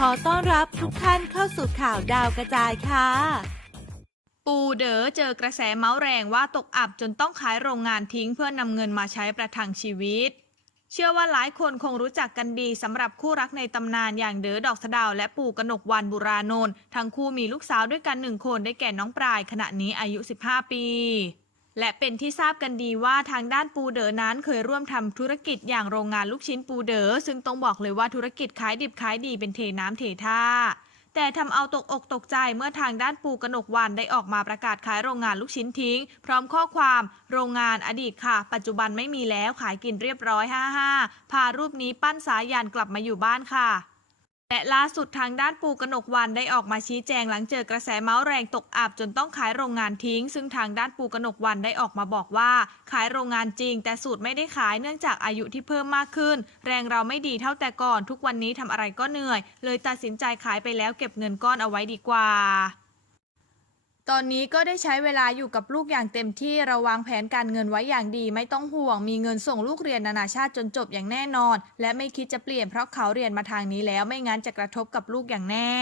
ขอต้อนรับทุกท่านเข้าสู่ข่าวดาวกระจายค่ะ ปูเด๋อเจอกระแสเมาส์แรงว่าตกอับจนต้องขายโรงงานทิ้งเพื่อนำเงินมาใช้ประทังชีวิต เชื่อว่าหลายคนคงรู้จักกันดีสำหรับคู่รักในตำนานอย่างเด๋อดอกสะดาวและปู่กนกวันบุราโนนท์ทั้งคู่มีลูกสาวด้วยกันหนึ่งคนได้แก่น้องปลายขณะนี้อายุ 15 ปี และเป็นที่ทราบกันดีว่าทางด้านปูเด๋อนั้นเคยร่วมทำธุรกิจอย่างโรงงานลูกชิ้นปูเด๋อซึ่งต้องบอกเลยว่าธุรกิจขายดิบขายดีเป็นเทน้ำเทท่า แต่ทำเอาตกอกตกใจเมื่อทางด้านปูกนกวันได้ออกมาประกาศขายโรงงานลูกชิ้นทิ้ง พร้อมข้อความโรงงานอดีตค่ะ ปัจจุบันไม่มีแล้วขายกินเรียบร้อย 55พารูปนี้ปั้นสายันกลับมาอยู่บ้านค่ะ และล่าสุดทางด้านปูกนกวันได้ออกมาชี้แจงหลังเจอกระแสเมาส์แรงตกอับจนต้องขายโรงงานทิ้ง ซึ่งทางด้านปูกนกวันได้ออกมาบอกว่า ขายโรงงานจริง แต่สูตรไม่ได้ขายเนื่องจากอายุที่เพิ่มมากขึ้น แรงเราไม่ดีเท่าแต่ก่อน ทุกวันนี้ทำอะไรก็เหนื่อย เลยตัดสินใจขายไปแล้วเก็บเงินก้อนเอาไว้ดีกว่า ตอนนี้ก็ได้ใช้เวลาอยู่กับลูกอย่างเต็มที่ระวางแผนการเงินไว้อย่างดี ไม่ต้องห่วง มีเงินส่งลูกเรียนนานาชาติจนจบอย่างแน่นอน และไม่คิดจะเปลี่ยนเพราะเขาเรียนมาทางนี้แล้วไม่งั้นจะกระทบกับลูกอย่างแน่